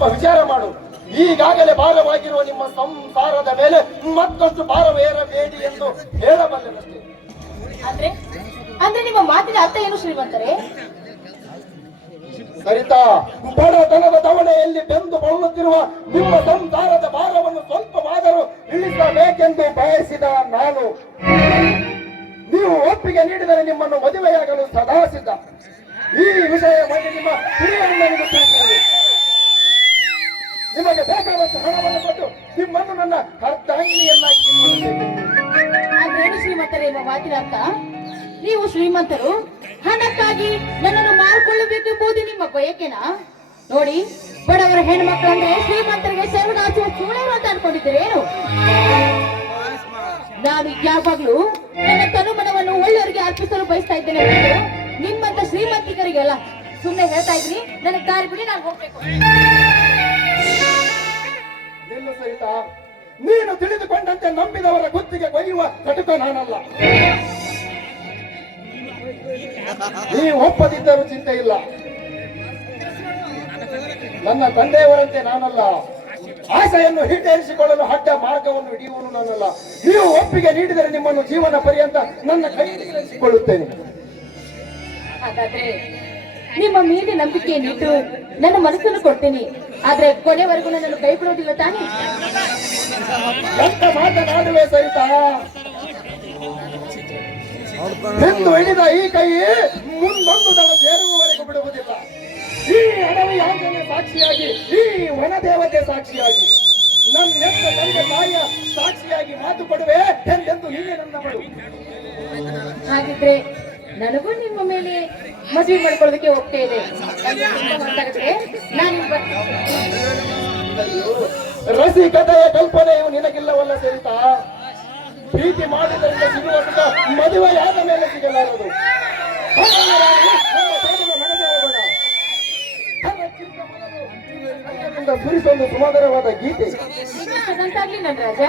ಸ್ವಲ್ಪ ವಿಚಾರ ಮಾಡು. ಈಗಾಗಲೇ ಭಾರವಾಗಿರುವ ನಿಮ್ಮ ಸಂಸಾರದ ಮೇಲೆ ಮತ್ತಷ್ಟು ಭಾರವೇರಬೇಡಿ ಎಂದು ಹೇಳಬಲ್ಲೆನಷ್ಟೇ. ಅಂದ್ರೆ ನಿಮ್ಮ ಮಾತಿನ ಅರ್ಥ ಏನು ಶ್ರೀಮಂತರೇ? ಸರಿತಾ, ಬಡತನದ ದವಣೆಯಲ್ಲಿ ಬೆಂದು ಬಳಲುತ್ತಿರುವ ನಿಮ್ಮ ಸಂಸಾರದ ಭಾರವನ್ನು ಸ್ವಲ್ಪವಾದರೂ ಇಳಿಸಬೇಕೆಂದು ಬಯಸಿದ ನಾನು, ನೀವು ಒಪ್ಪಿಗೆ ನೀಡಿದರೆ ನಿಮ್ಮನ್ನು ಮದುವೆಯಾಗಲು ಸದಾ ಸಿದ್ಧ. ಈ ವಿಷಯವಾಗಿ ನಿಮ್ಮ ಹಿರಿಯರನ್ನು ತಿಳಿಸಿದೆ. ನಿಮಗೆ ಬೇಕಾದಷ್ಟು ಹಣವನ್ನು ಕೊಟ್ಟು ನಿಮ್ಮನ್ನು ನನ್ನ ಅರ್ಧಾಂಗಿಯನ್ನಾಗಿ ಅದೇನು ಶ್ರೀಮಂತರೇ ನಿಮ್ಮ ಮಾತಿನ ಅರ್ಥ? ನೀವು ಶ್ರೀಮಂತರು ಹಣಕ್ಕಾಗಿ ನನ್ನನ್ನು ಮಾರ್ಕೊಳ್ಳಬೇಕೆಂಬುದು ನಿಮ್ಮ ಬಯಕೆನಾ? ನೋಡಿ, ಬಡವರ ಹೆಣ್ಮಕ್ಳಂದ್ರೆ ಶ್ರೀಮಂತರಿಗೆ ಶರಣಾಚುವ ಚೂಳೆ ಅಂತ ಅನ್ಕೊಂಡಿದ್ದೀರೇನು? ನಾನು ಯಾವಾಗ್ಲೂ ನನ್ನ ತನುಮನವನ್ನು ಒಳ್ಳೆಯವರಿಗೆ ಅರ್ಪಿಸಲು ಬಯಸ್ತಾ ಇದ್ದೇನೆ. ನಿಮ್ಮಂತ ಶ್ರೀಮಂತಿಕರಿಗೆಲ್ಲ ಸುಮ್ಮನೆ ಹೇಳ್ತಾ ಇದ್ರಿ. ನನಗೆ ದಾರಿ ಬಿಡಿ, ನಾನು ಹೋಗ್ಬೇಕು. ಸರಿತಾ, ನೀನು ತಿಳಿದುಕೊಂಡಂತೆ ನಂಬಿದವರ ಗುತ್ತಿಗೆ ಕೊಯ್ಯುವ ಕಟುಕ ನಾನಲ್ಲ. ನೀ ಒಪ್ಪದಿದ್ದರೂ ಚಿಂತೆ ಇಲ್ಲ. ನನ್ನ ತಂದೆಯವರಂತೆ ನಾನಲ್ಲ. ಆಸೆಯನ್ನು ಈಡೇರಿಸಿಕೊಳ್ಳಲು ಅಡ್ಡ ಮಾರ್ಗವನ್ನು ಹಿಡಿಯುವನು ನಾನಲ್ಲ. ನೀವು ಒಪ್ಪಿಗೆ ನೀಡಿದರೆ ನಿಮ್ಮನ್ನು ಜೀವನ ಪರ್ಯಂತ ನನ್ನ ಕೈಗೊಳ್ಳುತ್ತೇನೆ. ಹಾಗಾದ್ರೆ ನಿಮ್ಮ ಮೇಲೆ ನಂಬಿಕೆಯನ್ನಿಟ್ಟು ನನ್ನ ಮನಸ್ಸನ್ನು ಕೊಡ್ತೀನಿ. ಆದ್ರೆ ಕೊನೆವರೆಗೂ ನನ್ನನ್ನು ಕೈ ಬಿಡೋದಿಲ್ಲ ತಾನೇ? ಎಂತ ಮಾತನಾಡುವೆ ಸರಿತಾ? ಎಂದು ಹಿಡಿದ ಈ ಕೈ ಮುಂದೊಂದು ದಳ ಸೇರುವವರೆಗೂ ಬಿಡುವುದಿಲ್ಲ. ಈ ಅಡವಿ ಆಂಜನೆ ಸಾಕ್ಷಿಯಾಗಿ, ಈ ವನದೇವತೆ ಸಾಕ್ಷಿಯಾಗಿ, ನನ್ನೆತ್ತ ತಂದೆ ತಾಯಿಯ ಸಾಕ್ಷಿಯಾಗಿ ಮಾತು ಕೊಡುವೆ ಎಂದೆಂದು ನೀನೇ ನನ್ನ ಬಡು. ಹಾಗಿದ್ರೆ ನನಗೂ ನಿಮ್ಮ ಮೇಲೆ ಮದುವೆ ಮಾಡ್ಕೊಳ್ಳೋದಕ್ಕೆ ಹೋಗ್ತಾ ಇದೆ. ರಸಿಕತೆಯ ಕಲ್ಪನೆಯು ನಿನಗಿಲ್ಲವಲ್ಲ ಸರಿತಾ? ಪ್ರೀತಿ ಮಾಡಿದ್ದರಿಂದ ಸಿಗುವಂತ ಮದುವೆಯಾದ ಮೇಲೆ ಸಿಗಲಾರದು. ಸುರಿಸೊಂದು ಸುಮಧುರವಾದ ಗೀತೆ ಅದಂತಾಗ್ಲಿ ನನ್ನ ರಾಜ.